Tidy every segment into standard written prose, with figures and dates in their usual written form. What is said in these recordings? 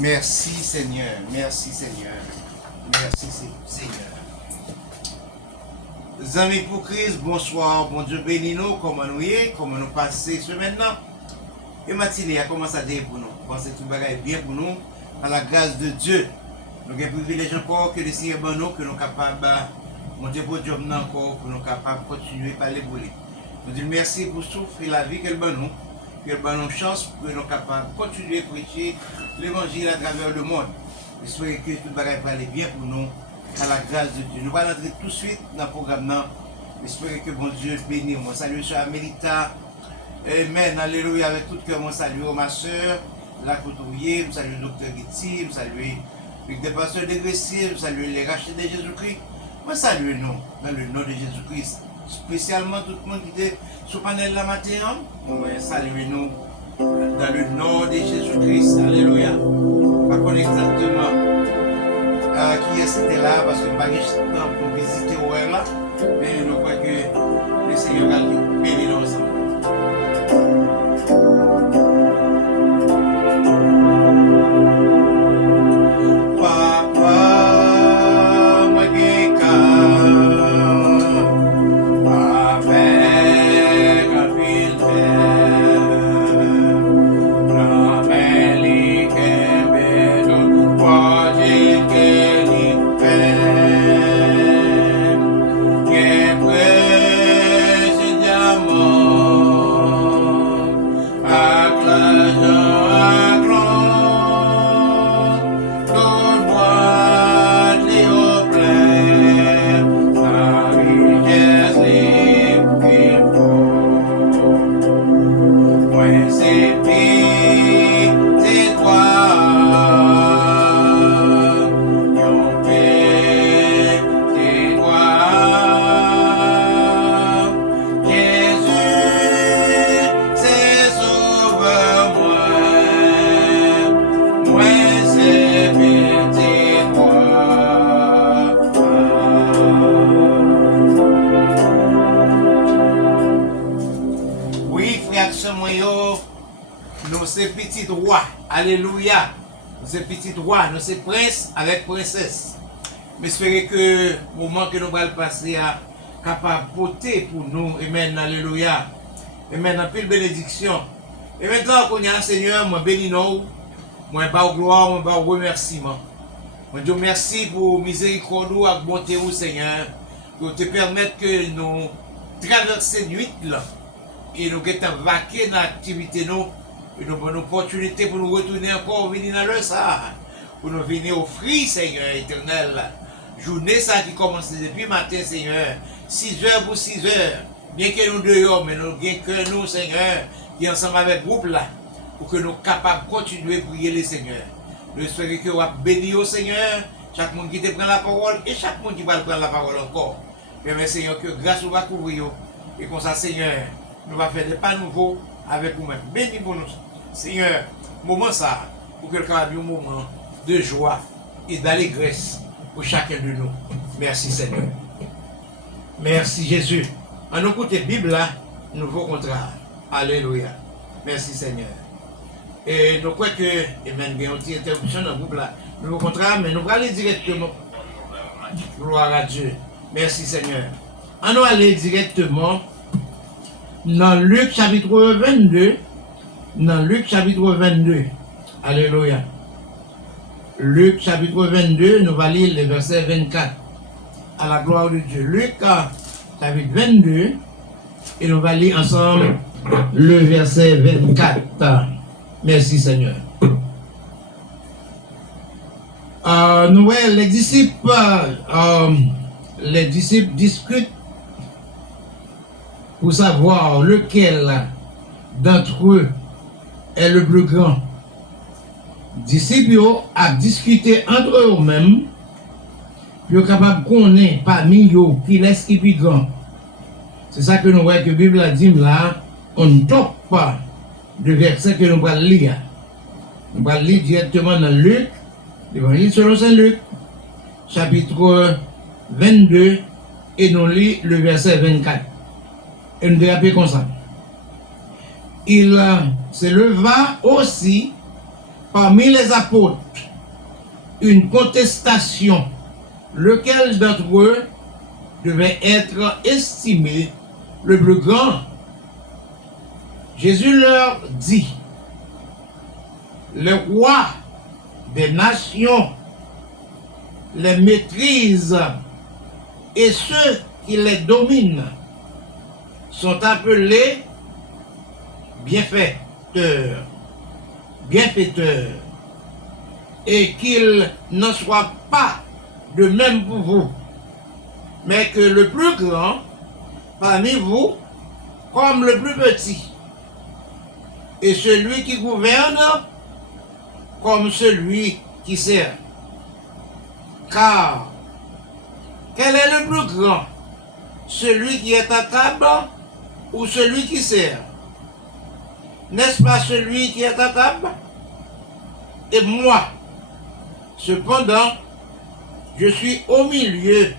Merci Seigneur, merci Seigneur, merci Seigneur. Amis pour Christ, bonsoir, bon Dieu béni nous, comment nous y est, comment nous passer ce maintenant. Et matinée, comment ça dit pour nous? Pensez tout bagaille bien pour nous, à la grâce de Dieu. Nous avons un privilège encore que le Seigneur ben nous, que nous sommes capables de monter pour Dieu encore, que nous sommes capables de continuer à parler pour lui. Nous disons merci pour souffrir la vie qu'elle ben nous. Que nous avons chance pour que nous sommes capables de continuer à prêcher l'évangile à travers le monde. J'espère que tout le bagage va aller bien pour nous, à la grâce de Dieu. Nous allons entrer tout de suite dans le programme. J'espère que bon Dieu bénisse. Moi, salut sur Amélita. Amen. Alléluia. Avec tout cœur, moi, salue ma soeur, la couturier. Je salue le docteur Gitti. Je salue les pasteurs dégressifs. Je salue les rachetés de Jésus-Christ. Moi, salue nous, dans le nom de Jésus-Christ. Spécialement tout le monde qui était sur le panel la matin. Moi, salue nous. Dans le nom de Jésus-Christ, alléluia. Pas qu'on exactement qui était là, parce que je n'ai pas eu le temps pour visiter OR là, mais je crois que le Seigneur va bénir ensemble. Alléluia. Nous sommes petits rois, nous sommes princes avec princesse. Mais j'espère que le moment que nous allons passer à capable de porter pour nous. Amen. Alléluia. Amen. En pile bénédiction. Et maintenant qu'on y a un Seigneur, moi bénis nous. Moi pas gloire, moi pas remerciement. Moi Dieu merci pour miséricorde et bonté au Seigneur. Pour te permettre que nous traversions nuit là. Et nous sommes vaquer dans l'activité nous. Une bonne opportunité pour nous retourner encore venir dans le ça, pour nous venir offrir, Seigneur éternel, journée ça qui commence depuis matin, Seigneur, 6h pour 6h, bien que nous dehors, mais nous bien que nous, Seigneur, qui ensemble avec le groupe là, pour que nous soyons capables de continuer à prier le Seigneur. Nous espérons que vous béni au Seigneur, chaque monde qui te prend la parole et chaque monde qui va prendre la parole encore. Mais Seigneur, que grâce vous va couvrir, et comme ça, Seigneur, nous va faire des pas nouveaux avec vous-même. Béni pour nous. Seigneur, moment ça, pour que le cas ait un moment de joie et d'allégresse pour chacun de nous. Merci Seigneur. Merci Jésus. En nous écoute la Bible là, nouveau contrat. Alléluia. Merci Seigneur. Et nous croyons que, Amen, il y a une petite interruption dans le groupe là. Nouveau contrat, mais nous allons aller directement. Gloire à Dieu. Merci Seigneur. On va aller directement dans Luc chapitre 22. Dans Luc chapitre 22. Alléluia. Luc chapitre 22, nous allons lire le verset 24. À la gloire de Dieu. Luc chapitre 22. Et nous allons lire ensemble le verset 24. Merci Seigneur. Nous voyons les disciples discutent pour savoir lequel d'entre eux est le plus grand. Disciples ont discuté entre eux-mêmes, ils sont capables de connaître parmi eux qui est le plus grand. C'est ça que nous voyons que la Bible a dit là, on ne top pas de verset que nous allons lire. Nous allons lire directement dans Luc, l'évangile selon Saint Luc, chapitre 22, et nous lisons le verset 24. Et nous dérapons comme ça. Il se leva aussi parmi les apôtres une contestation. Lequel d'entre eux devait être estimé le plus grand? Jésus leur dit, le roi des nations les maîtrise et ceux qui les dominent sont appelés bienfaiteurs, et qu'il n'en soit pas de même pour vous, mais que le plus grand parmi vous comme le plus petit, et celui qui gouverne comme celui qui sert. Car quel est le plus grand, celui qui est à table ou celui qui sert? N'est-ce pas celui qui est à table? Et moi, cependant, je suis au milieu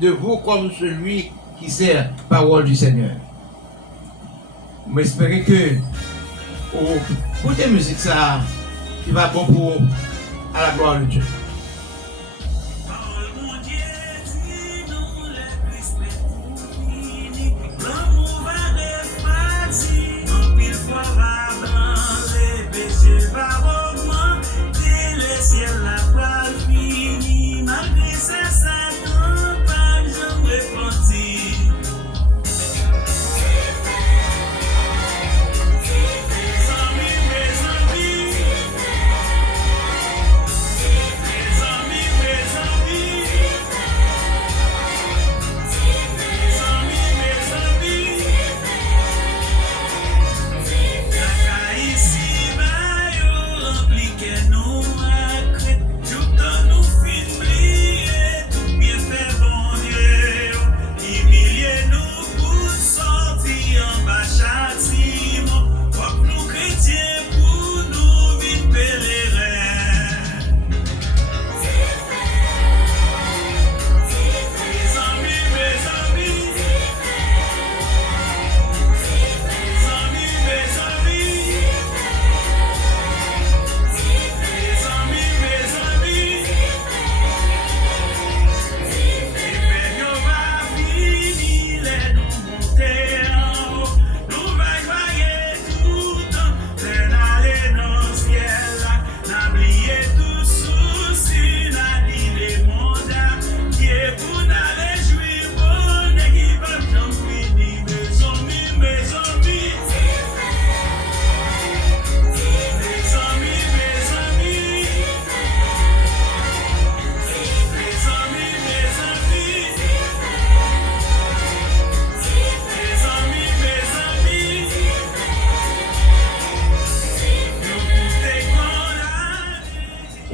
de vous comme celui qui sert. Parole du Seigneur. J'espère que pour tes musiques, ça qui va bon pour à la gloire de Dieu.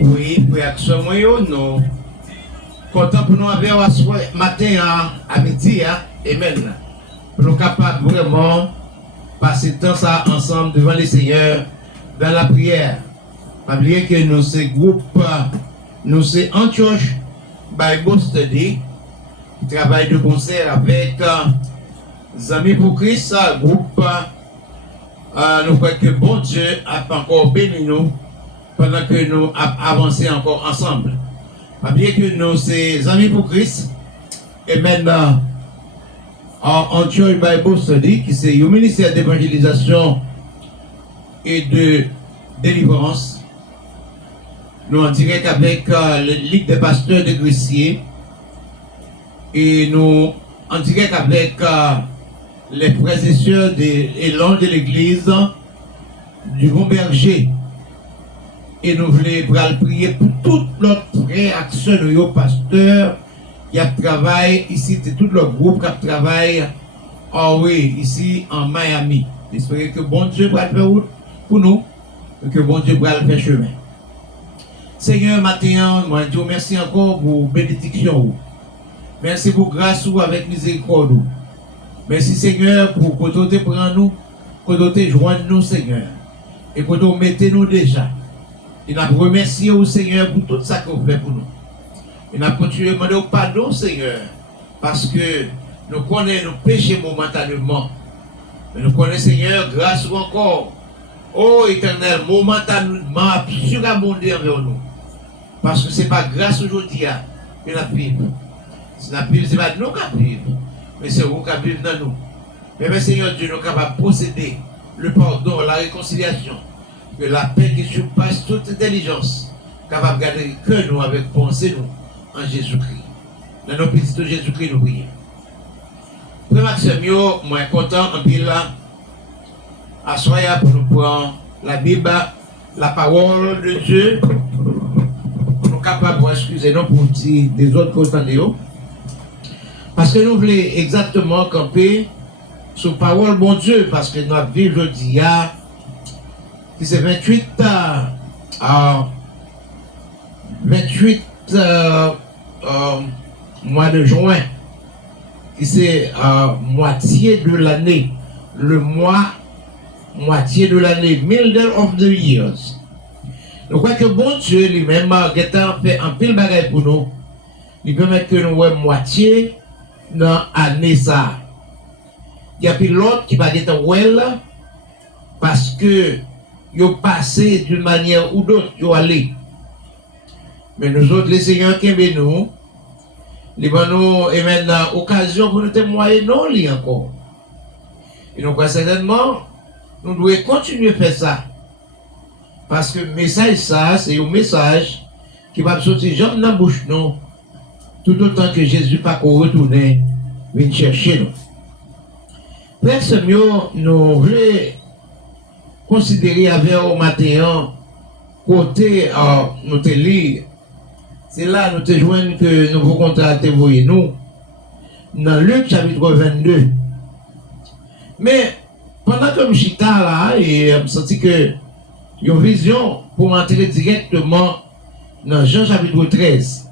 Oui, frère, nous content pour nous avoir matin à midi, amen. Pour nous capables vraiment passer temps ça ensemble devant les seigneurs dans la prière. Pas oublier que nous ces groupes, nous c'est Antioche Bible Study, qui travaille de concert avec Amis pour Christ, groupe. Nous croyons que bon Dieu a encore béni nous pendant que nous avançons encore ensemble. Bien que nous, c'est Amis pour Christ, et maintenant, en Antioche Bible Study, qui c'est un ministère d'évangélisation et de délivrance, nous en direct avec la Ligue des pasteurs de Gressier, et nous en direct avec les frères et sœurs et l'ange de l'église du Bon Berger. Et nous voulons prier pour tout notre réaction de pasteurs qui travaillent ici, c'est tout le groupe qui travaille ici en Miami. J'espère que bon Dieu va faire route pour nous et que bon Dieu va faire chemin. Seigneur, matin, moi je vous remercie encore pour bénédiction. Merci pour grâce ou avec miséricorde. Merci Seigneur pour que tu prends nous, que tu joignes nous Seigneur et que tu mettez nous déjà. Et nous remercions au Seigneur pour tout ça que vous faites pour nous. Et nous continuons à demander au pardon, Seigneur, parce que nous connaissons nos péchés momentanément. Mais nous connaissons, Seigneur, grâce ou encore, ô Éternel, momentanément, surabondé envers nous. Parce que ce n'est pas grâce aujourd'hui que la Bible. La Bible, ce n'est pas nous qui vivons, mais c'est vous qui vivez dans nous. Mais Seigneur Dieu, nous sommes capables de posséder le pardon, la réconciliation, que la paix qui surpasse toute intelligence, capable de garder que nous avec pensée nous en Jésus-Christ. Dans nos petits Jésus-Christ, nous prions. Frère Maxime, moi content en pile là, à soya pour nous prendre la Bible, la parole de Dieu, pour nous capables de excuser nous pour dire des autres côtés. Parce que nous voulons exactement camper sur parole bon Dieu, parce que notre vie aujourd'hui, qui c'est 28 mois de juin, qui c'est moitié de l'année, le mois moitié de l'année, middle of the years. Nous croyons que bon Dieu lui-même fait un pile bagaille pour nous. Il permet que nous voyons moitié dans l'année ça. Il y a puis l'autre qui va être well parce que ils ont passé d'une manière ou d'autre, ils ont allé. Mais nous autres, les seigneurs qui aiment nous, les nous et maintenant occasion pour nous témoigner non li encore. Et donc certainement, nous devons continuer à faire ça. Parce que le message ça, c'est un message qui va sortir jamais dans la bouche non. Tout autant que Jésus pas qu'on retourne, venir chercher nous. Frère mieux, nous voulons considérer avec au matin, côté nous te lire. C'est là nous te joignons que nous voulons contracter nous. Dans Luc chapitre 22. Mais pendant que je suis là, et je me senti que il y a une vision pour entrer directement dans Jean chapitre 13.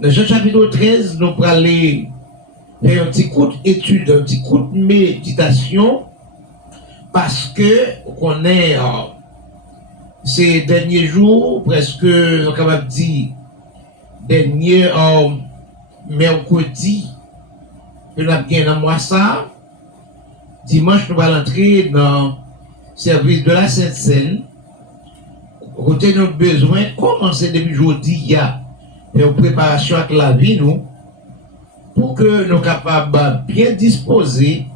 Dans Jean chapitre 13, nous allons aller faire un petit coup d'étude, un petit coup de méditation, parce que on est ces derniers jours, presque, on est capable de dire, dernier mercredi, que nous avons gagné dans le mois ça. Dimanche, nous allons entrer dans le service de la Sainte Seine. Côté notre besoin, commencer depuis aujourd'hui, il y a une préparation avec la vie, nous, pour que nous soyons capables de bien disposer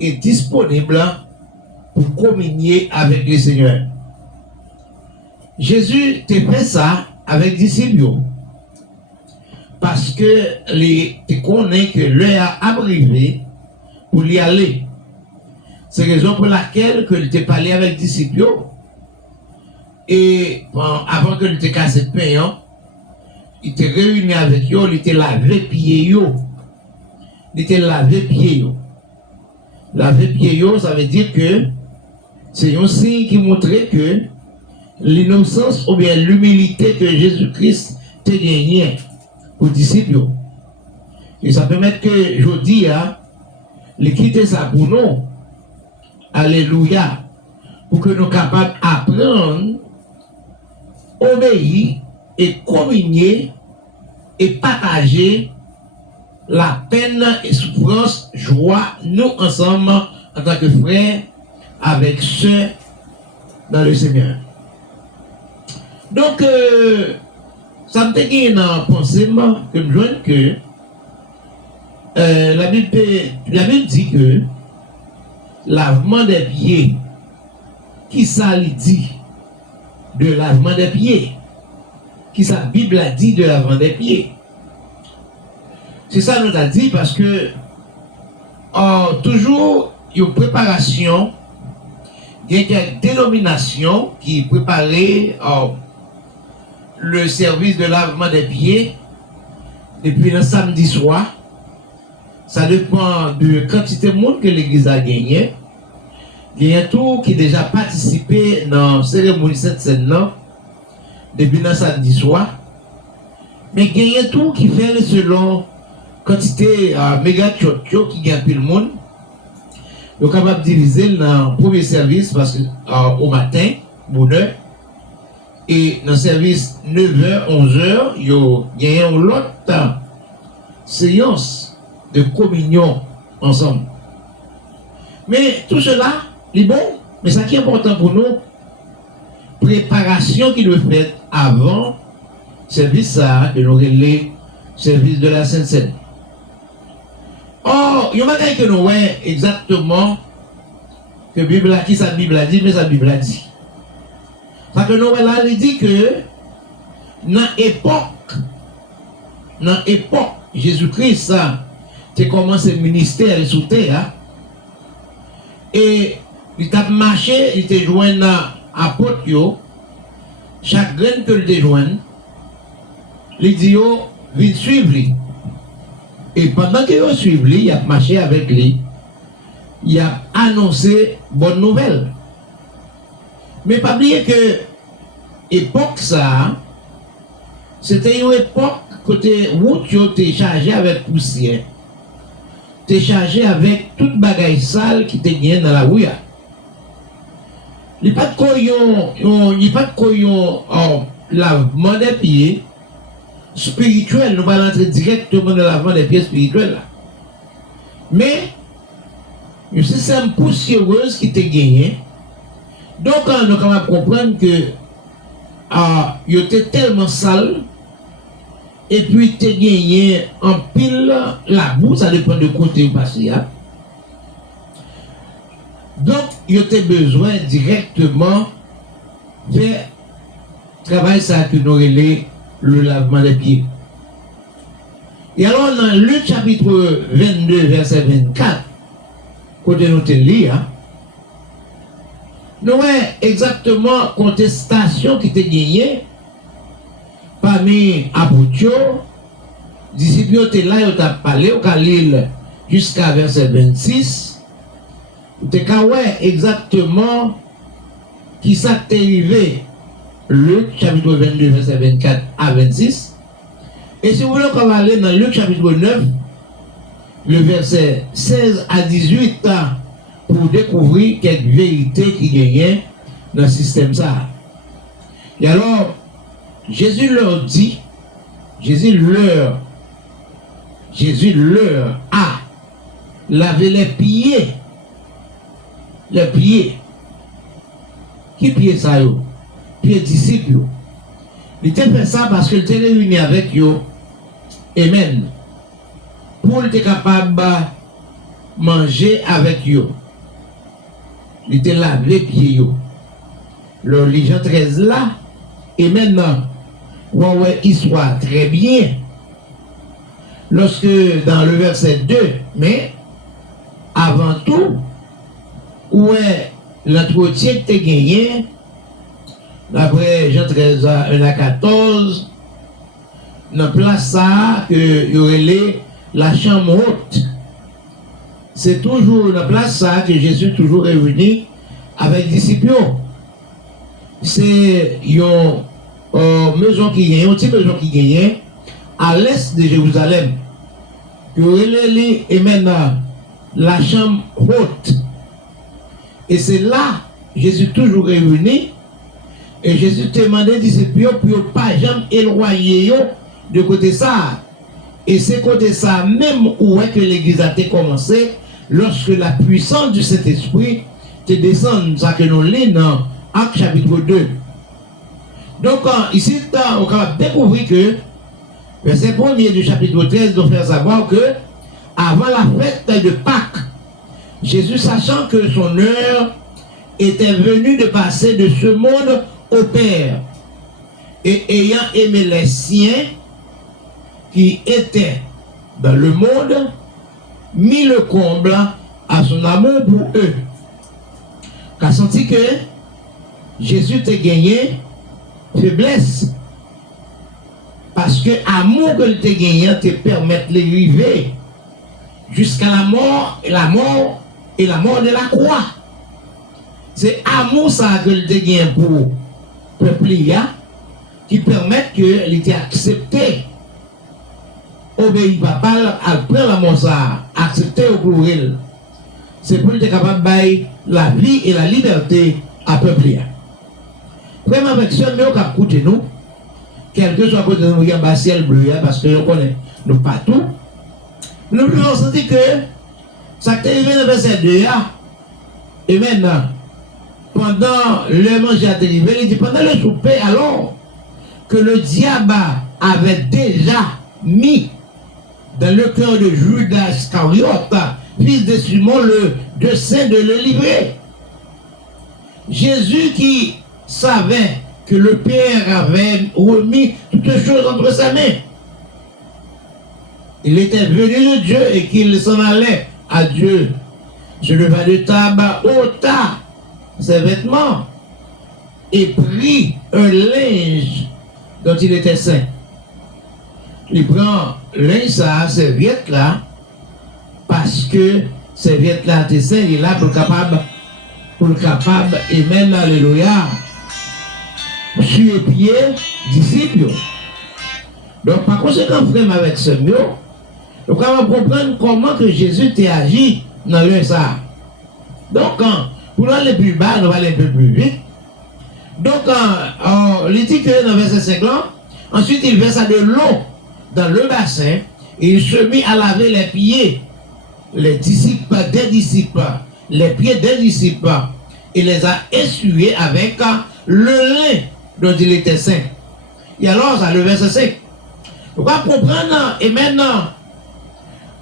et disponibles pour communier avec le Seigneur. Jésus te fait ça avec les disciples parce que tu connais que l'heure a arrivé pour y aller. C'est la raison pour laquelle que tu parlé avec les disciples et avant que tu cassé le pain, il te réuni avec eux, il te lavé pieds il te lavé pieds laver pieds ça veut dire que c'est un signe qui montrait que l'innocence ou bien l'humilité que Jésus-Christ t'a gagné aux disciples. Et ça permet que je dis, les quitter ça pour nous. Alléluia. Pour que nous soyons capables d'apprendre, obéir et communier et partager la peine et souffrance, joie, nous ensemble en tant que frères avec ceux dans le Seigneur. Donc, ça me fait un pensée que je vois que la Bible dit que lavement des pieds, qui ça lui dit de lavement des pieds, qui sa Bible a dit de lavement des pieds. C'est ça nous a dit parce que toujours il y a une préparation, il y a une dénomination qui préparait le service de lavement des pieds depuis le samedi soir. Ça dépend de la quantité de monde que l'église a gagné. Il y a tout qui a déjà participé dans la cérémonie cette scène-là depuis le samedi soir. Mais il y a tout qui fait selon quantité méga tchotcho qui gagne tout le monde. Nous sommes capables de diviser dans le premier service parce que au matin, bonne heure, et dans le service 9h, 11h, il y a une autre séance de communion ensemble. Mais tout cela, est bon, mais ce qui est important pour nous, préparation qui doit faire avant service ça, que nous les service de la Sainte-Seine. Or, il y a un bagage que nous voyons exactement que Bible qui sa Bible a dit, mais sa Bible a dit. Parce que nous là, il dit que dans l'époque, Jésus-Christ a commencé le ministère sous terre et il a marché, il était joint à apôtre, chaque graine que il joint, il dit vite suivre lui. Et pendant qu'il suivre lui, il a marché avec lui, il a annoncé bonne nouvelle. Mais pas oublier que époque ça, c'était une époque côté route était chargé avec poussière, était chargé avec toute bagaille sale qui était bien dans la rue. Il n'y a pas de coyon, lavement des pieds spirituel, nous allons entrer directement dans le lavement des pieds spirituels. Mais, un système poussiéreuse qui était gagné. Donc, nous sommes capables de comprendre que il était tellement sale, et puis il était gagné en pile la boue, ça dépend de côté où passer. Donc, il était besoin directement de faire travail ça que nous relais le lavement des pieds. Et alors, dans Luc chapitre 22, verset 24, côté nous te lire, nous avons exactement contestation qui était gagnée parmi apôtres, disciples étaient là, ils ont parlé au Galilée jusqu'à verset 26. Vous avez exactement qui s'est arrivé Luc chapitre 22, verset 24 à 26. Et si vous voulez qu'on va aller dans Luc chapitre 9, le verset 16 à 18, pour découvrir quelques vérités qui gagnaient dans le système ça. Et alors, Jésus leur dit, Jésus leur a lavé les pieds. Les pieds. Qui pieds ça yo? Pieds disciples. Il était fait ça parce qu'il était réuni avec eux. Amen. Pour être capable de manger avec eux. Il était lavé les pieds. Le Légion 13 là. Et maintenant, ouais, histoire très bien. Lorsque dans le verset 2, mais avant tout, ouais, l'entretien que tu as gagné, d'après Jean 13, 1 à 14, dans place ça, que y aurait la chambre haute. C'est toujours dans place ça que Jésus est toujours réuni avec les disciples. C'est une maison qui gagne, une petite maison qui gagne à l'est de Jérusalem. Et maintenant, la chambre haute. Et c'est là, Jésus toujours réuni. Et Jésus demandait aux disciples pour ne pas jamais éloigner de côté ça. Et c'est côté ça même où est que l'église a commencé, lorsque la puissance du Saint-Esprit te descend, ça que nous lisons dans Actes chapitre 2. Donc ici, on va découvrir que verset 1er du chapitre 13 doit faire savoir que avant la fête de Pâques, Jésus, sachant que son heure était venue de passer de ce monde au Père, et ayant aimé les siens qui étaient dans le monde, mit le comble à son amour pour eux. Qu'a senti que Jésus t'a gagné faiblesse. Parce que l'amour que tu as gagné te permet de arriver jusqu'à la mort et la mort de la croix. C'est l'amour ça que tu as gagné pour le peuple qui permet que il était accepté. Obéir papa, après la mort ça, accepté au pluriel. C'est pour être capable de bailler la vie et la liberté à peuple. Vraiment avec ce nous qui écoute nous, quel que soit côté de nous, il y a un ciel bleu, parce que nous connaissons nous partout. Nous pouvons sentir que ça t'est arrivé dans le verset 2, et maintenant, pendant le manger à délivrer, il dit pendant le souper, alors que le diable avait déjà mis dans le cœur de Judas Iscariote, fils de Simon, le dessein de le livrer. Jésus qui savait que le Père avait remis toutes choses entre sa main. Il était venu de Dieu et qu'il s'en allait à Dieu. Se leva de table, ôta ses vêtements et prit un linge dont il était saint. Il prend linge ça, serviette là, parce que serviette là était saint, il est là pour le capable, amen, alléluia, sur les pieds, disciples. Donc par conséquent, frère avec ce mot, nous allons comprendre comment que Jésus t'a agi dans le ça. Donc, pour aller plus bas, nous allons aller un peu plus vite. Donc, il dit que dans le verset 5, ensuite il versa de l'eau dans le bassin et il se mit à laver les pieds, les disciples des disciples, les pieds des disciples. Il les a essuyés avec le lin dont il était saint. Et alors, ça, le verset 5. Vous allez comprendre, et maintenant,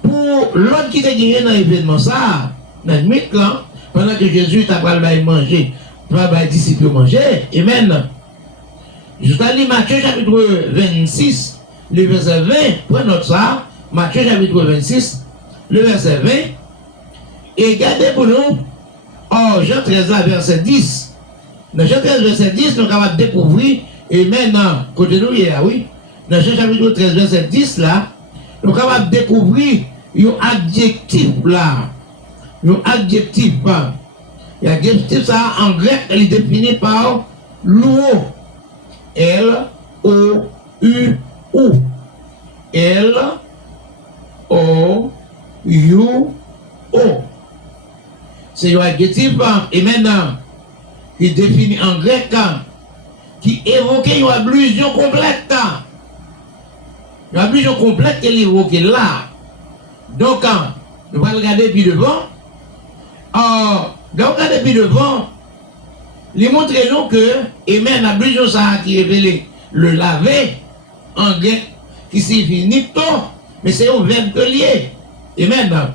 pour l'autre qui était gagné dans l'événement, ça, dans le mythe, là, pendant que Jésus t'a parlé de manger, les disciples manger, et maintenant, jusqu'à lire Matthieu chapitre 26, le verset 20, prenons ça, Matthieu chapitre 26, le verset 20, et regardez pour nous, Jean 13, verset 10. Dans Jean 13, verset 10, nous allons découvrir, et maintenant, côté nous, oui, dans Jean chapitre 13, verset 10, là, nous allons découvrir un adjectif là. Un adjectif. L'adjectif ça en grec, il est défini par l'ou. L-O-U-O. L-O-U-O. C'est un adjectif, et maintenant, qui est défini en grec, qui évoque une allusion complète. Une allusion complète qu'elle évoque là. Donc, nous allons regarder puis devant. Donc, regarder puis devant, il montre nous que, et même la allusion ça qui révèle le laver en grec, qui signifie nipto, mais c'est un verbe que lié. Et maintenant,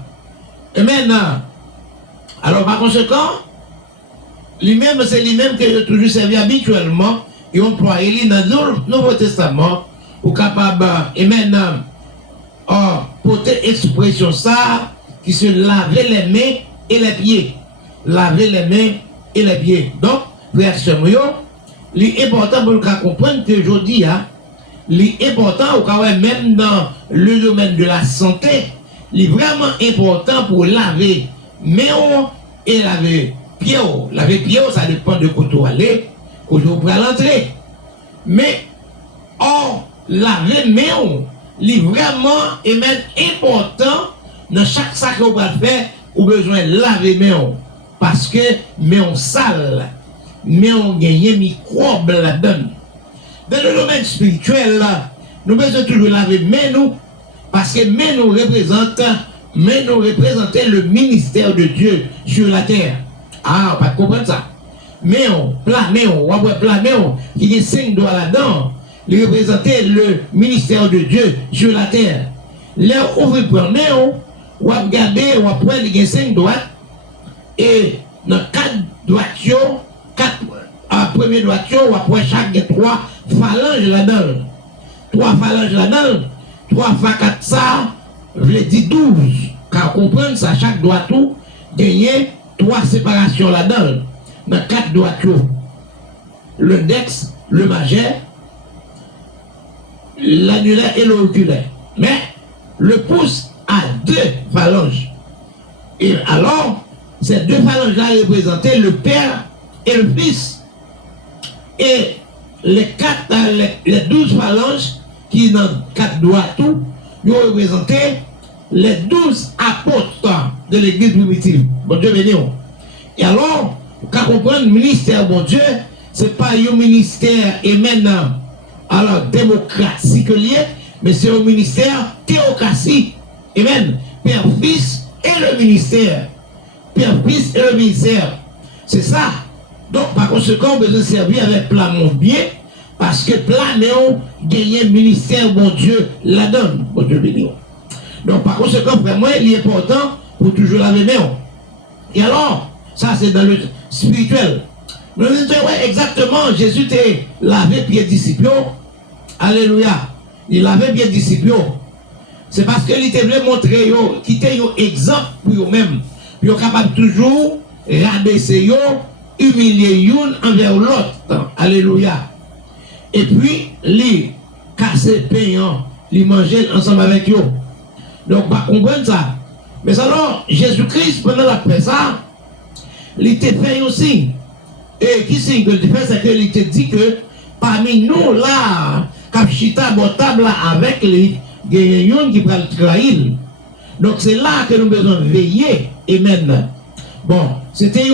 alors par conséquent, lui-même, c'est lui-même que j'ai toujours servi habituellement et employé dans le Nouveau Testament pour capable, et maintenant, porter expression ça, qui se laver les mains et les pieds. Laver les mains et les pieds. Donc, frère Samuel, l'important pour nous comprendre que aujourd'hui, l'important, même dans le domaine de la santé, il est vraiment important pour laver mains et laver pieds. Laver pieds, ça dépend de quoi tu aller, quand tu vas l'entrée. Mais, laver mains, il est vraiment et même important dans chaque sac qu'on va faire, ou besoin de laver mains. Parce que mains sales, mains gagnent microbes là-dedans. Dans le domaine spirituel, là, nous besoin toujours laver mains nous, parce que mains nous représentent le ministère de Dieu sur la terre. Ah, pas de comprendre ça. Mains, plat mains, qui est 5 doigts là-dedans. Il représentait le ministère de Dieu sur la terre. Là où vous prenez, vous regardez, vous prenez les 5 doigts, et dans 4 doigts, 4 premiers doigts, vous prenez chaque 3 phalanges là-dedans. 3 phalanges là-dedans, 3 fois 4 ça, je l'ai dit 12. Car comprendre ça, chaque doigt tout, gagne 3 séparations là-dedans. Dans 4 doigts, l'index, le majeur, l'annulaire et l'auriculaire. Mais le pouce a 2 phalanges. Et alors, ces 2 phalanges-là représentaient le Père et le Fils. Et les 12 phalanges qui dans 4 doigts tout, ils représentaient les 12 apôtres de l'église primitive. Bon Dieu béni. Et alors, quand on comprend le ministère, bon Dieu, c'est pas un ministère et maintenant, alors démocratique lié, mais c'est un ministère théocratie. Amen. Père, Fils et le ministère. Père, Fils et le ministère. C'est ça. Donc, par conséquent, on besoin de servir avec plan mon bien, parce que plan néo gagne ministère, bon Dieu, la donne. Bon Dieu béni. Donc, par conséquent, pour moi, il est important pour toujours laver main. Et alors, ça c'est dans le spirituel. Nous disons, ouais, exactement, Jésus t'a lavé pieds disciples. Alléluia. Il lavait pieds disciples. C'est parce qu'il te voulait montrer, qu'il était un exemple pour eux-mêmes. Ils sont capables toujours rabaisser, humilier l'un envers l'autre. Alléluia. Et puis, les casser payant, les manger ensemble avec eux. Donc, pas comprendre ça. Mais alors, Jésus-Christ, pendant la paix, ça, il te fait aussi. Et qui signe que le fait, c'est qu'il te dit que parmi nous, là, Capchita, Botable, avec les gagnants qui prennent le trahir. Donc, c'est là que nous devons veiller. Amen. Bon, c'était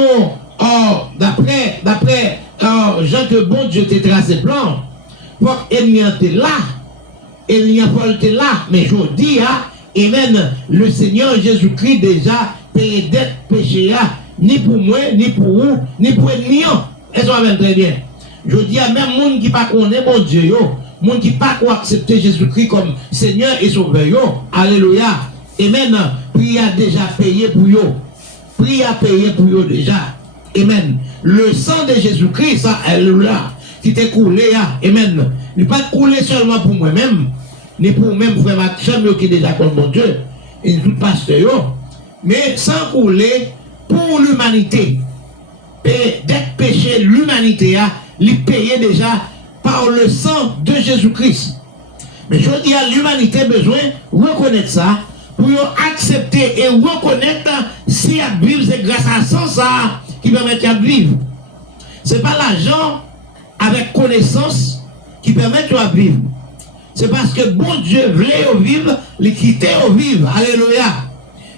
d'après Jean que bon Dieu t'a tracé plan. Faut qu'Ennemi était là. Ennemi était là. Mais je dis, amen, le Seigneur Jésus-Christ déjà payé dette péché, ni pour moi, ni pour vous, ni pour ennemi. Est-ce que vous très bien? Je dis à même monde qui pas connaît mon Dieu, monde qui pas accepter Jésus-Christ comme Seigneur et Sauveur. Alléluia. Amen. Prière déjà payé pour eux. Prière payé pour eux déjà. Amen. Le sang de Jésus-Christ, ça, alléluia, qui t'est coulé, amen. Il n'est pas coulé seulement pour moi-même, ni pour même frère Maxime qui est déjà contre mon Dieu, et tout pasteur, mais sans couler pour l'humanité. D'être péché, l'humanité a payé déjà par le sang de Jésus-Christ. Mais je dis à l'humanité besoin de reconnaître ça, pour accepter et reconnaître si à vivre, c'est grâce à ça qui permet de vivre. Ce n'est pas l'argent avec connaissance qui permet de vivre. C'est parce que bon Dieu voulait vivre, les quitter au vivre. Alléluia.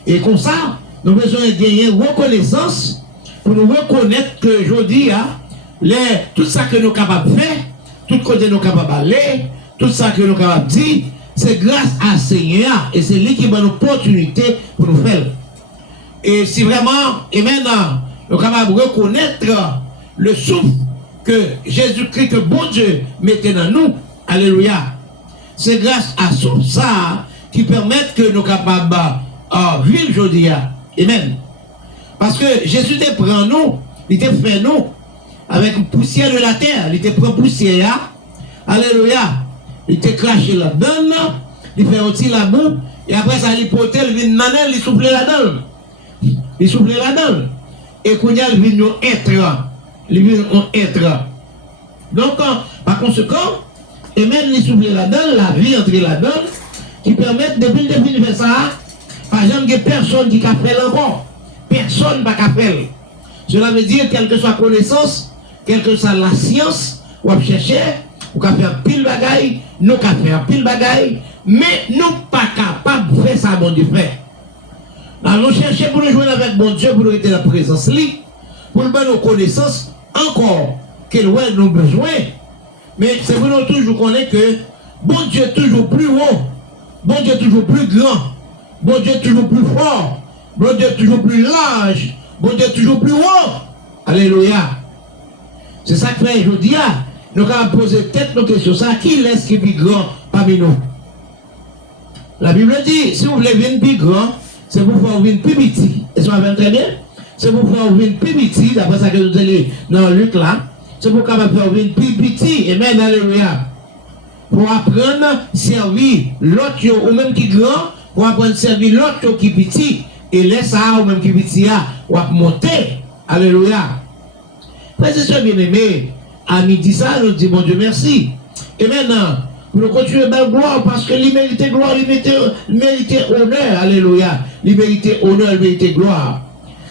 Et comme ça, nous avons besoin de gagner reconnaissance pour nous reconnaître que je dis, tout ça que nous sommes capables de faire, tout côté nous sommes capables d'aller, tout ça que nous sommes capables de dire, c'est grâce à Seigneur et c'est lui qui donne l'opportunité pour nous faire. Et si vraiment, et maintenant, nous sommes capables de reconnaître le souffle que Jésus-Christ, que bon Dieu mettait dans nous, alléluia. C'est grâce à ça qui permet que nous sommes capables de vivre aujourd'hui. Amen. Parce que Jésus te prend nous, il te fait nous, avec une poussière de la terre, il te prend poussière, alléluia. Il te crache la donne, il fait aussi la boue, et après ça, il pote, il vient nanel, il souffle la donne. Il souffle la donne. Et quand il vient nous être, il vient nous être. Donc, par conséquent, et même il souffle la donne, la vie entre la donne, qui permettent, depuis le début de faire ça, par exemple, il n'y a personne qui a fait encore. Personne ne va faire. Cela veut dire, quelle que soit la connaissance, quelle que soit la science, on va chercher, on va faire pile bagaille, nous va faire pile bagaille, mais nous pas capables de faire ça, bon Dieu fait. Alors, nous cherchons pour nous jouer avec bon Dieu, pour nous être dans la présence, pour nous donner nos connaissances encore, qu'elle a nos besoins. Mais c'est pour nous toujours connaître que bon Dieu est toujours plus haut, bon Dieu est toujours plus grand, bon Dieu est toujours plus fort, bon Dieu est toujours plus large, bon Dieu est toujours plus haut. Alléluia. C'est ça que fait aujourd'hui. Nous allons poser peut-être nos questions. Ça, qui laisse qui est plus grand parmi nous? La Bible dit, si vous voulez venir plus grand, c'est pour faire venir plus petit. Et ça va très bien. C'est pour faire venir plus petit, d'après ça que nous allons dans Luc là. C'est pour faire venir plus petit. Amen, alléluia. Pour apprendre à servir l'autre ou même qui est grand, pour apprendre à servir l'autre qui est petit. Et laisse ça ou même qui est petit, ou à monter. Alléluia. Frères et sœurs bien-aimés, à midi ça, nous disons, bon Dieu, merci. Et maintenant, pour nous continuer dans la gloire, parce que il mérite gloire, il mérite honneur, alléluia. Il mérite honneur, il mérite gloire.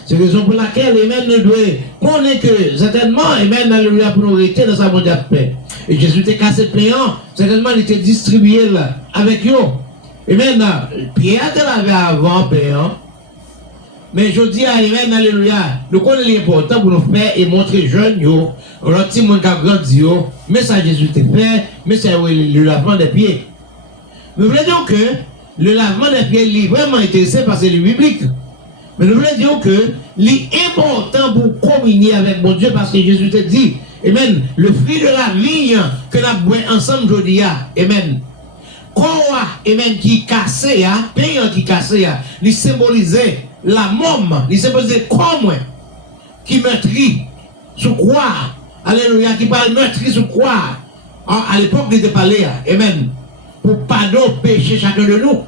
C'est la raison pour laquelle, amen, nous devons connaître que, certainement, amen, alléluia, pour nous rester dans sa mondiale de paix. Et Jésus était cassé payant, certainement, il était distribué là, avec eux. Et maintenant, Pierre te l'avait avant payant. Mais je dis à amen, alléluia, nous connaissons l'important pour nous faire et montrer jeunes, le petit monde qui a grandi, mais ça Jésus te fait, mais c'est le lavement des pieds. Nous voulons dire que le lavement des pieds est vraiment intéressant parce que c'est le biblique. Mais je voulais dire que l'important pour communier avec mon Dieu, parce que Jésus te dit, amen, le fruit de la vigne que nous avons ensemble aujourd'hui, amen. Quoi, amen, qui casse, payant qui casse, il symbolisait la môme, il symbolisait comme qui meurtrit sous croix, alléluia, qui parle meurtri sous croix. À l'époque, il était parlé, amen, pour pardon péché chacun de nous,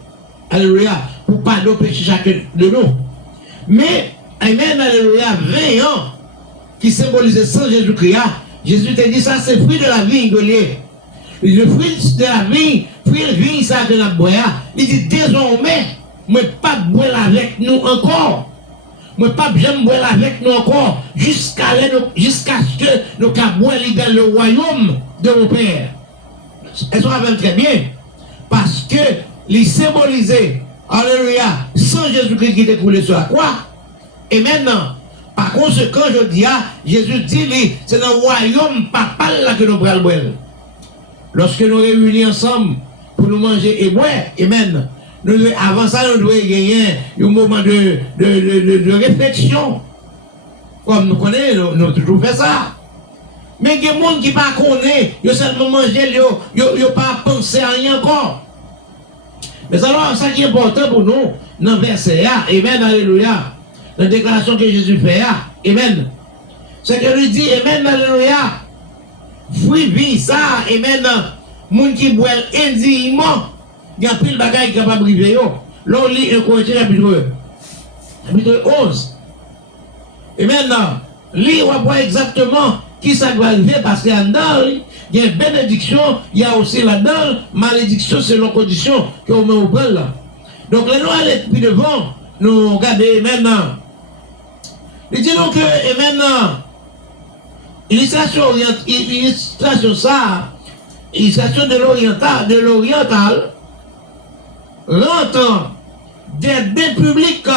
alléluia, pour pardon péché chacun de nous. Mais, amen, alléluia, 20 ans qui symbolisait sans Jésus-Christ, Jésus t'a dit ça, c'est le fruit de la vie, le fruit de la vie, fruit de vie, ça que nous boire. Il dit désormais, moi pas boire avec nous encore. Moi pas bien boire avec nous encore jusqu'à ce que nous puissions boire dans le royaume de mon Père. Est-ce qu'on rappelle très bien? Parce que il symbolisait, alléluia, sans Jésus-Christ qui était coulé sur la croix. Et maintenant, par conséquent, je dis, Jésus dit, c'est dans le royaume papa là que nous prenons le boire. Lorsque nous réunis ensemble pour nous manger et boire, amen. Avant ça, nous devons gagner un moment de réflexion. Comme nous connaissons, nous toujours fait ça. Mais il y a des gens qui ne connaissent pas, ils seulement manger, ils n'ont pas pensé à rien encore. Mais alors, ça qui est important pour nous, dans le verset A, amen, alléluia, dans la déclaration que Jésus fait, amen, c'est que lui dit, amen, alléluia, fruit vie, ça, amen, moun qui boit indignement, il y a plus de bagaille qui est capable de briser. Là, on lit un Corinthiens chapitre 11. Et maintenant, lit, on voit exactement qui ça doit arriver parce qu'il y a dedans, il y a une bénédiction, il y a aussi là-dedans, malédiction selon condition qu'on met au bol là. Donc, là, nous allons plus devant, nous regardons maintenant. Il dit donc que, et maintenant, l'illustration ça, l'illustration de l'oriental, rentre des biens publics,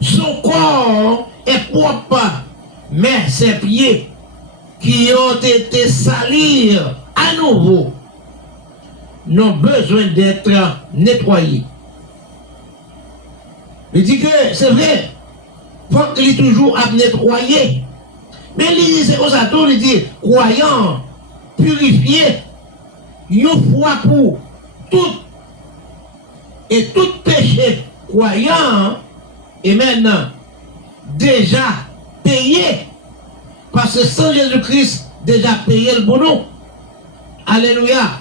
son corps est propre, mais ses pieds qui ont été salis à nouveau n'ont besoin d'être nettoyés. Il dit que c'est vrai, il faut qu'il est toujours à nettoyer. Mais il dit, c'est comme ça, il dit, croyant, purifié, une fois pour tout, et tout péché, croyant, et maintenant, déjà payé, parce que sans Jésus-Christ, déjà payé le pour nous. Alléluia.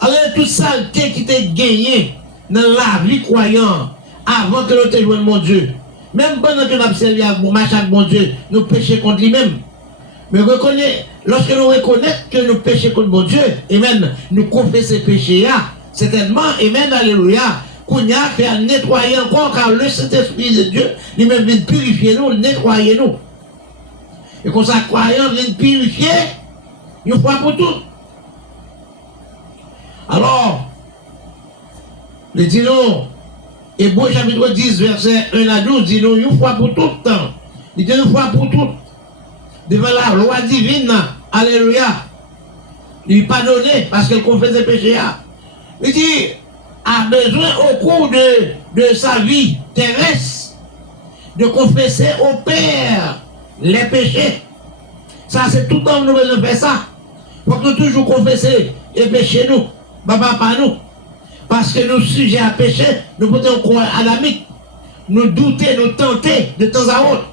Alors, toute saleté qui t'est gagnée dans la vie croyant, avant que nous te joignions mon Dieu, même pendant que nous avons servi à marcher avec mon Dieu, nous péchons contre lui-même. Mais lorsque nous reconnaissons que nous péchons contre mon Dieu, amen, nous confessons ces péchés, certainement, amen, alléluia, qu'on a fait nettoyer encore, car le Saint-Esprit de Dieu, lui-même vient purifier nous, nettoyer nous. Et qu'on ça, croyant, vient purifier, une fois pour toutes. Alors, le dit-nous, Hébreux chapitre 10, verset 1 à 12, dit-nous, une fois pour tout le temps. Il dit une fois pour toutes. Devant la loi divine, alléluia. Il pardonné parce qu'il confesse ses péchés. Il dit, a besoin au cours de sa vie terrestre de confesser au Père les péchés. Ça, c'est tout le temps que nous devons faire ça. Il faut que nous toujours confesser les péchés nous, papa pas nous. Parce que nous sujets à péché, nous pouvons croire à l'amique, nous douter, nous tenter de temps à autre.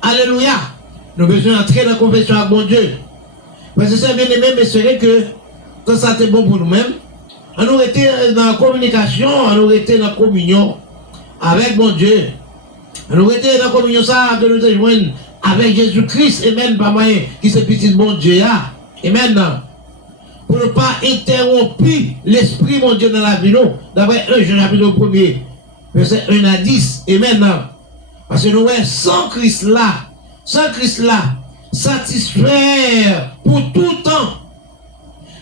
Alléluia. Nous avons besoin d'entrer dans la confession avec mon Dieu. Parce que c'est bien aimé, mais c'est que quand ça c'est bon pour nous-mêmes, on aurait été dans la communication, on aurait été dans la communion avec mon Dieu. On aurait été dans la communion ça que nous rejoignons avec Jésus-Christ, et même pas moyen qui se petit bon Dieu. Et maintenant, pour ne pas interrompre l'esprit mon Dieu dans la vie, d'après 1 Jean chapitre 1er, verset 1 à 10, et maintenant, parce que nous voyons sans Christ là, satisfaire pour tout temps,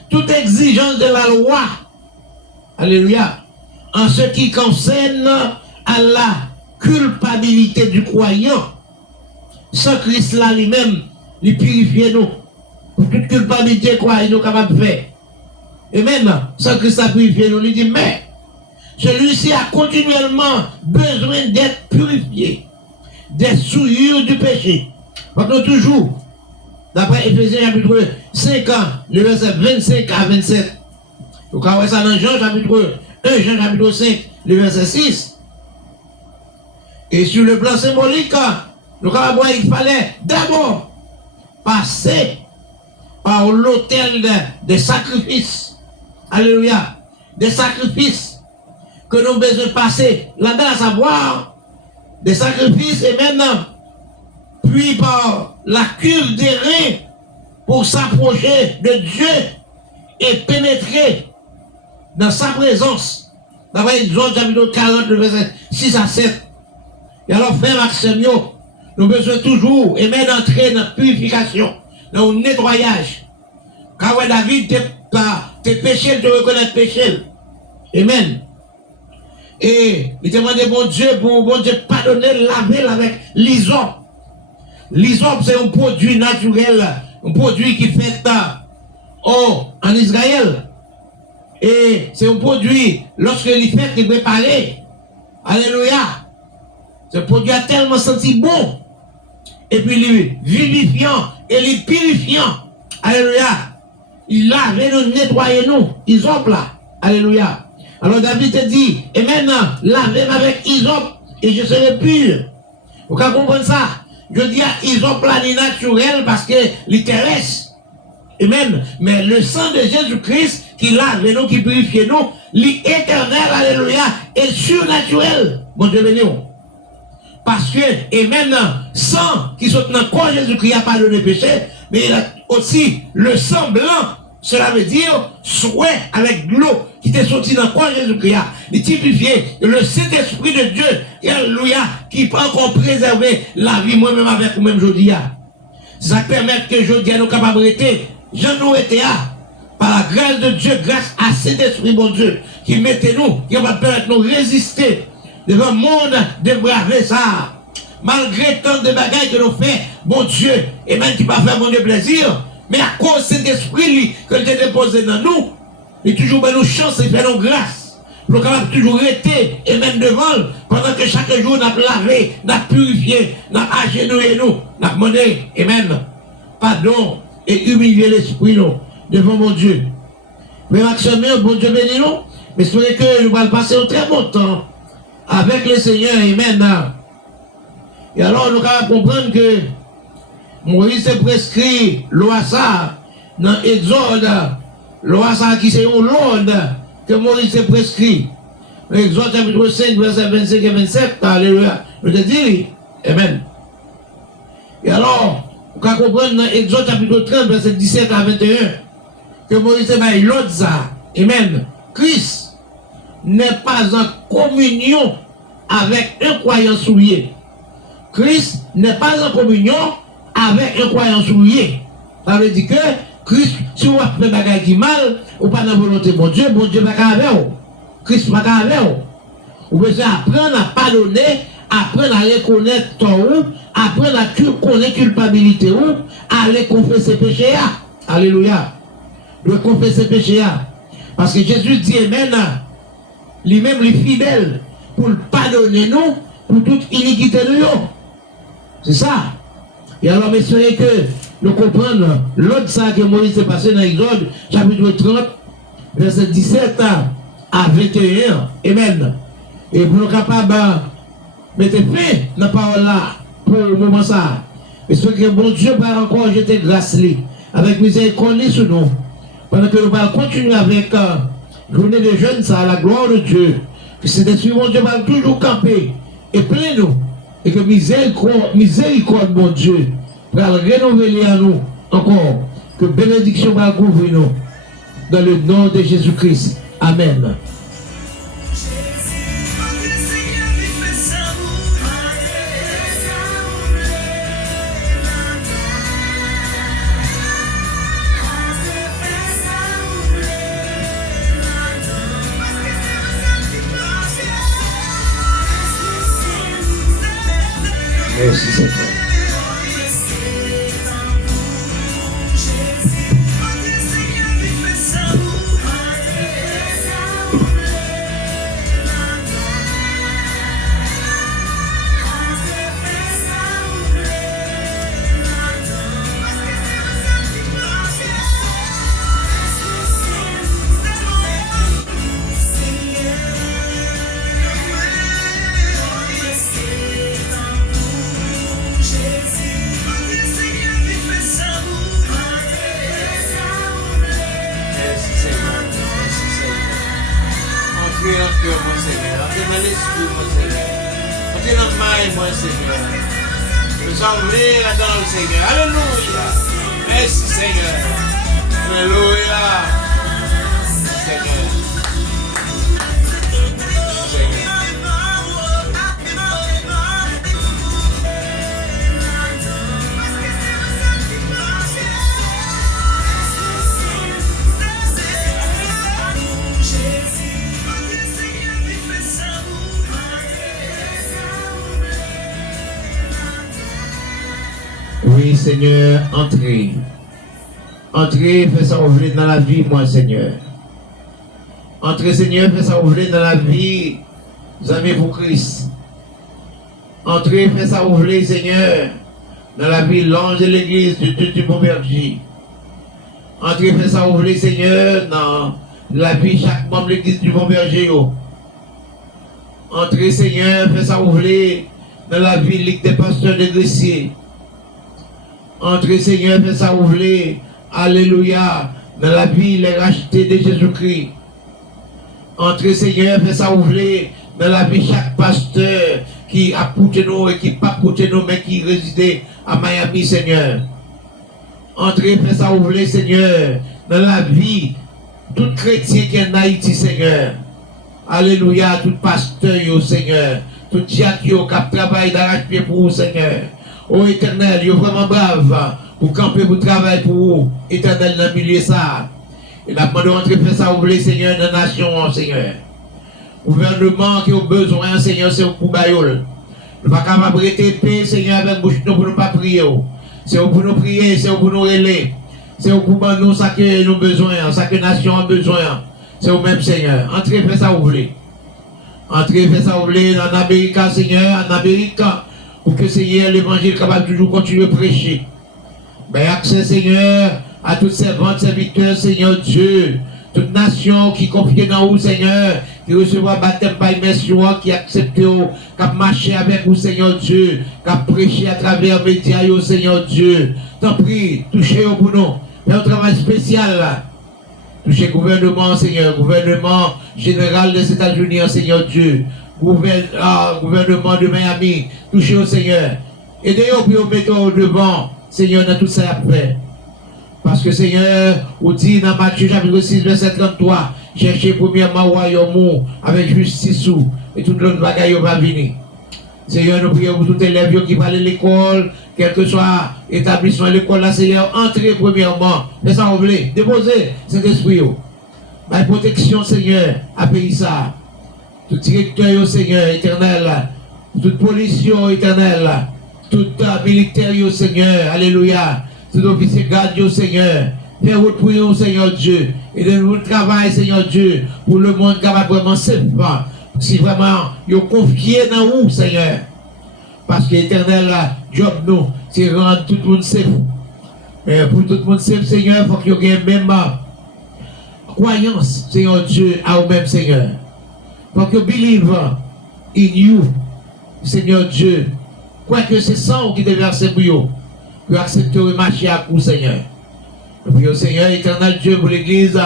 toute exigence de la loi, alléluia, en ce qui concerne à la culpabilité du croyant, sans Christ là lui-même, il purifie nous. Pour toute culpabilité, quoi, il est capable de faire. Et maintenant, sans Christ a purifié nous, il dit, mais celui-ci a continuellement besoin d'être purifié. des souillures du péché. Parce toujours, d'après Éphésiens chapitre 5, le verset 25 à 27. Donc, on voit ça dans Jean chapitre 1, Jean chapitre 5, le verset 6. Et sur le plan symbolique, nous allons voir qu'il fallait d'abord passer par l'autel des sacrifices. Alléluia. Des sacrifices que nous avons besoin de passer là-dedans, à savoir des sacrifices et maintenant, puis par la cuve des reins pour s'approcher de Dieu et pénétrer dans sa présence. D'après Jean chapitre 40, le verset 6 à 7. Et alors, frère Maxime, nous avons besoin toujours et même d'entrer dans la purification, dans le nettoyage. Car ouais, David, tes péchés, tu reconnais péché. Amen. Et il demandait bon Dieu pour bon Dieu pardonner, laver avec l'hysope. L'hysope, c'est un produit naturel, un produit qui fait en Israël. Et c'est un produit, lorsque il fait, il est préparé. Alléluia. Ce produit a tellement senti bon. Et puis il est vivifiant et il est purifiant. Alléluia. Il lave et nous nettoie nous. Hysope là. Alléluia. Alors David te dit, et maintenant, lavez-moi avec hysope et je serai pur. Vous comprenez ça? Je dis à hysope là, il est naturel parce que il terrestre. Amen. Mais le sang de Jésus-Christ qui lave nous, qui purifie nous, l'éternel, alléluia, est surnaturel. Bon Dieu béni. Parce que, et maintenant, sang qui sont dans le corps de Jésus-Christ a pardonné le péché, mais il a aussi le sang blanc, cela veut dire souhait avec de l'eau qui t'est sorti dans le corps de Jésus-Christ. Il typifié le Saint-Esprit de Dieu, alléluia, qui peut encore préserver la vie moi-même avec vous-même aujourd'hui. Ça permet que aujourd'hui nous capables d'être, je nous été par la grâce de Dieu, grâce à Saint-Esprit, bon Dieu, qui mettez nous, qui va permettre de nous résister devant le monde de braver ça. Malgré tant de bagailles que nous faisons, bon Dieu, et même qui va faire mon Dieu plaisir, mais à cause de cet esprit que Dieu a déposé dans nous, il toujours nous chance et fait nos grâces. Nous sommes capables toujours rester et même devant, pendant que chaque jour nous avons lavé, nous avons purifié, nous avons agenouillé nous, nous avons demandé, et même, pardon et humilié l'esprit nous, devant mon Dieu. Mais Maxime, bon Dieu béni nous, mais c'est vrai que nous allons passer un très bon temps avec le Seigneur, amen. Et alors, nous allons comprendre que Moïse s'est prescrit l'oasa dans Exode, l'oasa qui c'est un l'ordre que Moïse s'est prescrit. Exode chapitre 5, verset 25 et 27, alléluia. Je te dis, amen. Et alors, nous allons comprendre dans Exode chapitre 30, verset 17 à 21, que Moïse s'est dit l'ordre ça, amen. Christ n'est pas en communion avec un croyant souillé. Christ n'est pas en communion avec un croyant souillé. Ça veut dire que Christ, si vous faites des bagages qui mal, ou pas dans la volonté de bon Dieu va avec vous. Christ va avec vous. Vous devez apprendre à pardonner, apprendre à reconnaître ton ou, apprendre à connaître culpabilité ou, à aller confesser péché. Alléluia. De confesser péché. Parce que Jésus dit, amen, lui-même est fidèle pour pardonner nous pour toute iniquité de nous. C'est ça. Et alors, messieurs, que nous comprenons l'autre ça que Moïse s'est passé dans Exode, chapitre 30, verset 17 à 21. Amen. Et pour nous capables de mettre fin dans la parole là, pour le moment ça. Messieurs, que bon Dieu va encore jeter grâce avec miséricorde sur nous. Pendant que nous allons continuer avec journée de jeunes, ça, à la gloire de Dieu. Que c'est des suivants, Dieu va toujours camper et plein nous. Et que miséricorde, mon Dieu, va renouveler à nous encore. Que bénédiction va couvrir nous. Dans le nom de Jésus-Christ. Amen. Merci Seigneur. cœur, mon Seigneur. Entrez dans l'esprit, mon Seigneur. Entrez dans le maille, mon Seigneur. Nous sommes venus là-dedans, Seigneur. Alléluia. Merci, Seigneur. Alléluia. Seigneur. Seigneur. Oui, Seigneur, entrez. Entrez, fais ça ouvrir dans la vie, moi, Seigneur. Entrez, Seigneur, fais ça ouvrir dans la vie, amis pour Christ. Entrez, fais ça ouvrir, Seigneur, dans la vie, l'ange de l'église de Dieu du Bon Berger. Entrez, fais ça ouvrir, Seigneur, dans la vie, chaque membre de l'église du Bon Berger. Entrez, Seigneur, fais ça ouvrir dans la vie, ligue des pasteurs de Gressier. Entrez, Seigneur, fais ça ouvrir, alléluia, dans la vie, les rachetés de Jésus-Christ. Entrez, Seigneur, fais ça ouvrir dans la vie, chaque pasteur qui a coûté nous et qui pas coûté nous, mais qui résidait à Miami, Seigneur. Entrez, fais ça ouvrir, Seigneur, dans la vie, tout chrétien qui est en Haïti, Seigneur. Alléluia, tout pasteur, Seigneur, tout diacre qui travaille d'arrache-pied pour vous, Seigneur. Oh Éternel, vous êtes vraiment brave pour camper, pour travailler pour vous. Éternel, dans le milieu ça. Et la demande d'entrer, faire ça ouvrir, Seigneur, dans la nation, Seigneur. Gouvernement qui a besoin, Seigneur, c'est au Koubayol. Nous ne pouvons pas arrêter paix, Seigneur, avec bouche pour ne pas prier. C'est pour nous prier, c'est pour nous relayer. C'est pour nous ça que nous avons besoin, ça que la nation a besoin. C'est au même Seigneur. Entrez, faites ça ouvrir. Entrez, faites ça ouvrir en Amérique, Seigneur, en Amérique. Pour que Seigneur, l'évangile capable toujours continuer à prêcher. Ben, accès, Seigneur, à toutes ces ventes, serviteurs, Seigneur Dieu, toute nation qui confie dans vous, Seigneur, qui recevra baptême par immersion, qui accepte, qui a marché avec vous, Seigneur Dieu, qui a prêché à travers les médias, Seigneur Dieu. T'en prie, touchez-vous pour nous. Faites un travail spécial là. Touchez le gouvernement, Seigneur, gouvernement général des États-Unis, Seigneur Dieu. Gouvernement de Miami, touchez au Seigneur. Aidez-vous pour mettre devant, Seigneur, dans tout ça après. Parce que Seigneur, vous dit dans Matthieu chapitre 6, verset 33, cherchez premièrement le royaume avec justice et tout l'autre bagaille va venir. Seigneur, nous prions pour tous les élèves qui vont à l'école, quel que soit l'établissement de l'école, là, Seigneur, entrez premièrement. Mais ça, vous voulez, déposez cet esprit. Ma protection, Seigneur, à pays ça. Tout directeur, Seigneur, éternel, toute police, éternel, tout militaire, Seigneur, alléluia, tout officier garde, Seigneur, fais route pour nous, Seigneur Dieu, et de nous travail, Seigneur Dieu, pour le monde qui va vraiment s'élever, si vraiment, vous confiez dans vous, Seigneur, parce que l'éternel, job nous, c'est rendre tout le monde safe. Mais pour tout le monde safe, Seigneur, il faut qu'il y ait même croyance, Seigneur Dieu, à vous-même, Seigneur. For you believe in you, Seigneur Dieu. Quoique c'est ça qui devait verser pour vous. Pour accepter le marché à vous, Seigneur. Nous prions, Seigneur, éternel Dieu, pour l'église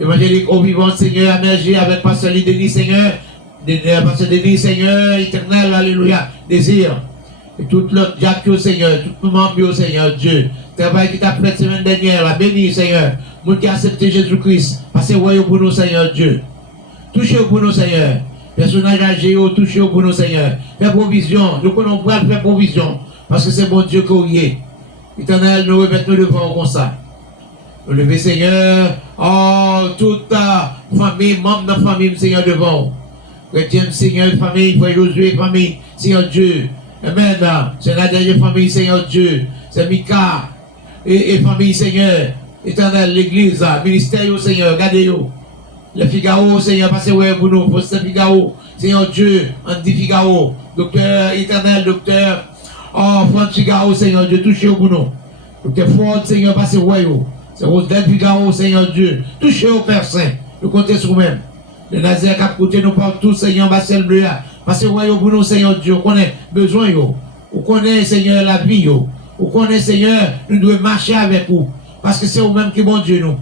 évangélique au vivant, Seigneur, émergé avec Pasteur Denis, Seigneur. Pasteur Denis, Seigneur, éternel, alléluia, désir. Et tout l'autre Jacques, Seigneur, tout le membre, Seigneur Dieu. Travail qui t'a fait la semaine dernière, la béni, Seigneur. Nous qui accepté Jésus-Christ. Passez royaume pour nous, Seigneur Dieu. Touchez pour nous, Seigneur. Personnage âgé, touchez pour nous, Seigneur. Fais provision. Nous connaissons pas faire provision. Parce que c'est bon Dieu qu'on y est. Éternel, nous remettons devant comme ça. Nous levons, Seigneur. Oh, toute ta famille, membre de la famille, Seigneur, devant. Chrétien, Seigneur, famille, frère Josué, famille, Seigneur Dieu. Amen. C'est la dernière famille, Seigneur Dieu. C'est Mika et famille, Seigneur. Éternel, l'église, ministère, Seigneur, regardez-vous. Le Figaro, Seigneur, passez pour nous, pour ce Figaro, Seigneur Dieu, Andy Figaro, docteur éternel, docteur, oh, Franck Figaro, Seigneur Dieu, touchez pour nous. Docteur Ford, Seigneur, passez royaume. C'est Rosdel Figaro, Seigneur Dieu, touchez au Père Saint, nous comptez sur nous-mêmes. Le Nazaire qui a côté nous partout, Seigneur, Bassel Bleu, passez royaume pour nous, Seigneur Dieu, on connaît besoin, on connaît, Seigneur, la vie, on connaît, Seigneur, nous devons marcher avec vous, parce que c'est vous-même qui bon Dieu, nous.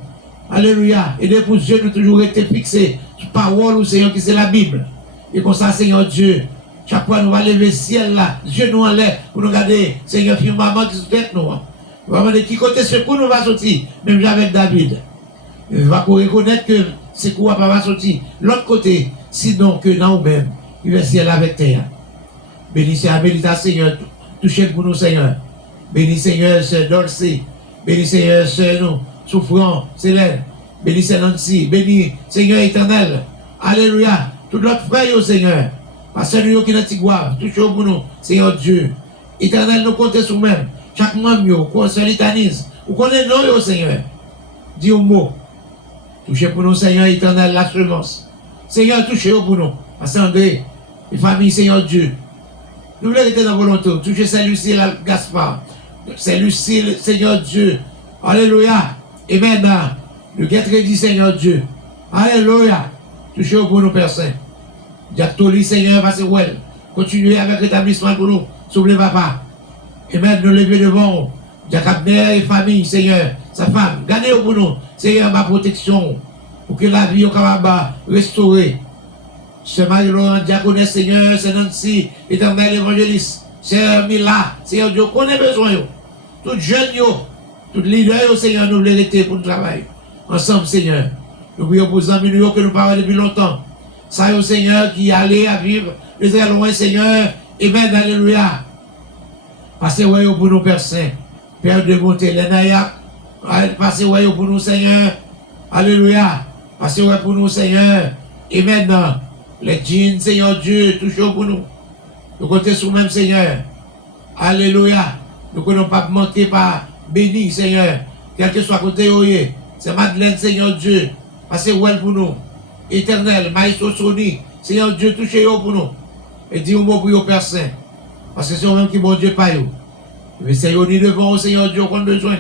Alléluia. Et pour Dieu, nous toujours été fixés sur la parole au Seigneur qui c'est la Bible. Et comme ça, Seigneur Dieu, chaque fois nous va lever le ciel là, Dieu nous en l'air pour nous regarder, Seigneur, firmament qui se tête nous. On va demander qui côté secours nous va sortir, même avec David. Il va reconnaître que secours va pas sortir. L'autre côté, sinon que dans nous-mêmes, il va ciel avec terre. Bénis ta Seigneur, touchez pour nous, Seigneur. Bénis Seigneur, Sœur Dolce. Bénis Seigneur, Sœur nous, souffrant, Célène. Bénis Seigneur Nancy. Bénis Seigneur éternel. Alléluia. Tout l'autre frère, Seigneur. Parce que nous qui nous tigouave, touchez pour nous, Seigneur Dieu. Éternel, nous comptons sur nous-mêmes. Chaque membre, qu'on se litanise. Vous connaissez nous, Seigneur. Dis un mot. Touchez pour nous, Seigneur éternel, la semence. Seigneur, touchez pour nous. Parce André, les familles, Seigneur Dieu. Nous voulons être dans la volonté. Touchez Saint-Lucille, Gaspard. Saint-Lucille, Seigneur Dieu. Alléluia. Et maintenant, le guet-crédit, Seigneur Dieu. Alléluia. Touchez pour nous, Père Saint. Diactoli, Seigneur, passez well. Continuez avec l'établissement pour nous. S'oubliez, papa. Et maintenant, nous lever devant. Diacabner et famille, Seigneur. Sa femme. Gardez pour nous. Seigneur, ma protection. Pour que la vie soit capable de restaurer. Sœur Marie-Laurent, diaconesse, Seigneur, c'est Nancy, éternel évangéliste. Sœur Mila, Seigneur Dieu, qu'on a besoin. Tout jeune, tout leader, Seigneur, nous voulons arrêter pour le travail. Ensemble, Seigneur. Nous prions pour les amis que nous parlons depuis longtemps. Ça, Seigneur, qui allait à vivre de très loin, Seigneur. Amen, alléluia. Passez pour nous, Père Saint. Père de bonté, les naïaks. Passez pour nous, Seigneur. Alléluia. Passez pour nous, Seigneur. Et maintenant, les djinns, Seigneur Dieu, toujours pour nous. Nous comptons sur nous-mêmes, Seigneur. Alléluia. Nous ne pouvons pas manquer par béni, Seigneur. Quel que soit côté où c'est Madeleine, Seigneur Dieu. Passez well pour nous. Éternel, Maïsto Soni, Seigneur Dieu, touchez-vous pour nous. Et dis un mot pour vous, Père Saint. Parce que c'est vous-même qui bon Dieu pas vous. Mais Seigneur, nous devons, Seigneur Dieu, qu'on a besoin.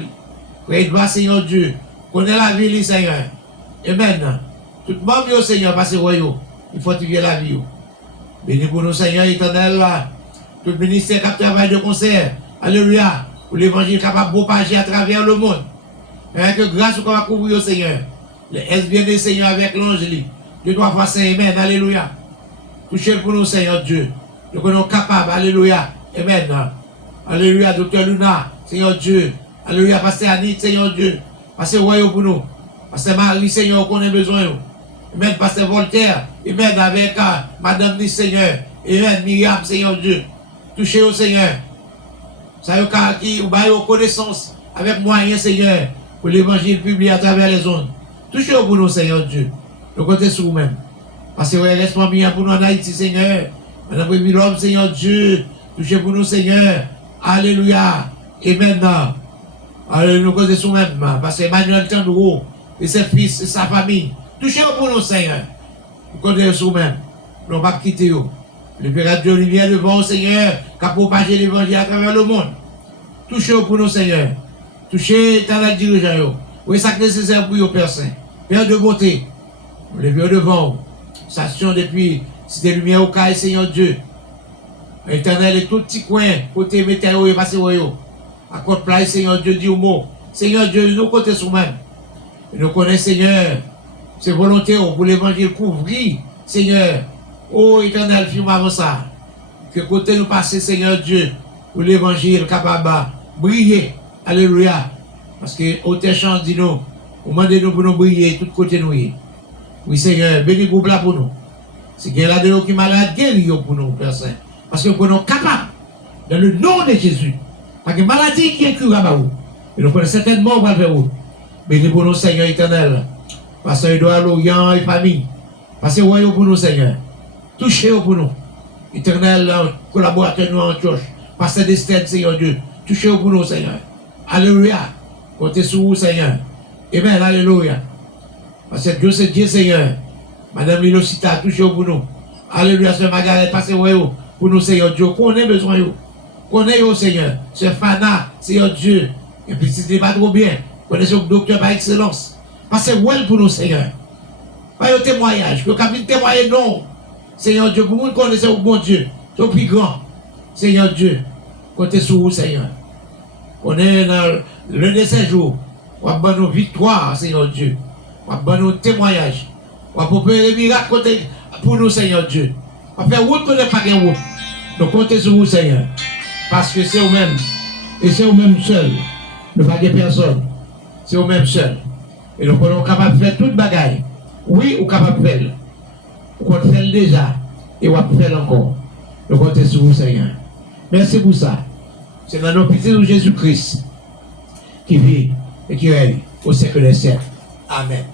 Prenez gloire, Seigneur Dieu. Connaissez la vie, Seigneur. Et maintenant, tout le monde, Seigneur, passez royaume. Il faut fortifier la vie. Bénis pour nous, Seigneur éternel, là. Tout le ministère qui travaille de concert. Alléluia. Pour l'évangile capable de propager à travers le monde. Avec grâce qu'on va couvrir, Seigneur. Les SBN, Seigneur, avec l'ange, Dieu doit faire Saint, Amen. Alléluia. Touchez pour nous, Seigneur Dieu. Nous sommes capables. Alléluia. Amen. Alléluia. Docteur Luna, Seigneur Dieu. Alléluia. Pasteur Annie, Seigneur Dieu. Pasteur Royaume pour nous. Pasteur Marie, Seigneur, qu'on a besoin. Amen. Pasteur Voltaire. Amen. Avec Madame Nice, Seigneur. Amen. Myriam, Seigneur Dieu. Touchez au Seigneur. Ça y est, qui vous connaissance avec moyens, Seigneur, pour l'évangile publié à travers les zones. Touchez pour nous, Seigneur Dieu. Nous comptons sur vous-même. Parce que vous restez bien pour nous en Haïti, Seigneur. Madame l'homme, Seigneur Dieu. Touchez pour nous, Seigneur. Alléluia. Et maintenant, nous comptons sur vous-même. Parce que Emmanuel Tandro et ses fils et sa famille. Touchez pour nous, Seigneur. Nous comptons sur vous-même. Nous ne pas quitter vous. Le Père de lumière devant, Seigneur, qui a propagé l'évangile à travers le monde. Touchez pour nous, Seigneur. Touchez dans la dirigeant. Oui, ça est nécessaire pour vous, Père Saint. Père de bonté. Nous levons devant vous. Station depuis Cité Lumière au Caille, Seigneur Dieu. Éternel et tout petit coin, côté météo et passé royaux. À côté place, Seigneur Dieu, dit au mot. Seigneur Dieu, nous comptons sur nous-mêmes. Nous connaissons, Seigneur, c'est volonté pour l'évangile couvrir, Seigneur. Oh éternel, film avant ça. Que côté nous passer, Seigneur Dieu, pour l'évangile capable de briller. Alléluia. Parce que au chant dit nous, au moment de nous pour nous briller, tout côté nous. Oui, Seigneur, bénis groupe là pour nous. C'est qu'il y a là de nous qui est malade, guéris pour nous, Père Saint. Parce que nous sommes capables, dans le nom de Jésus. Parce que maladie qui est curable à vous. Et nous connaissons certainement va vers vous. Bénis pour nous, Seigneur éternel. Parce que Edouard, Lorient et famille. Parce que royaume pour nous, Seigneur. Touchez-vous pour nous. Éternel, collaborateur nous en church. Pasteur d'Estelle, Seigneur Dieu. Touchez-vous pour nous, Seigneur. Alléluia. Comptez sur vous, Seigneur. Amen. Alléluia. Parce que Dieu, c'est Dieu, Seigneur. Madame Lilocita, touchez-vous pour nous. Alléluia. Sœur Margaret, passez-vous pour nous, Seigneur Dieu. Qu'on ait besoin, qu'on ait, Seigneur. Sœur Fana, Seigneur Dieu. Et puis, si ce n'est pas trop bien, connaissez le docteur par excellence. Passez-vous pour nous, Seigneur. Pas de témoignage. Le capitaine témoigner, non. Seigneur Dieu, pour nous connaître au bon Dieu, c'est au plus grand. Seigneur Dieu, comptez sur vous, Seigneur. On est dans le de ces jours, on a nos victoires, Seigneur Dieu. On va donner un témoignage. On va préparer miracle pour nous, Seigneur Dieu. On va faire route, on n'est pas de route. Donc, comptez sur vous, Seigneur. Parce que c'est vous-même. Et c'est vous-même seul. Ne pas de personne. C'est vous-même seul. Et donc, on est capable de faire toute bagaille. Oui, on est capable de faire. On peut faire déjà. Et on va faire encore. Donc, comptez sur vous, Seigneur. Merci pour ça. C'est dans nos petits de Jésus-Christ qui vit et qui règne au siècle des siècles. Amen.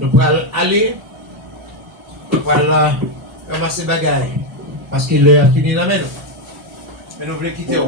Nous pourrons aller, nous pourrons ramasser bagaille parce qu'il a fini la main. Mais nous voulons quitter.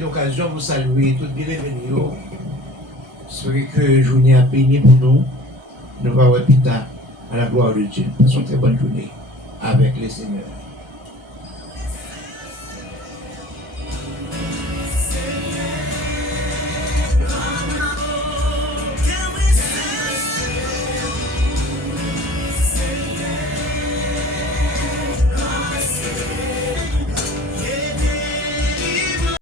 D'occasion vous saluer toutes les bienvenus. J'espère que journée a béni pour nous. Nous allons plus tard à la gloire de Dieu. Passons une très bonne journée avec le Seigneur.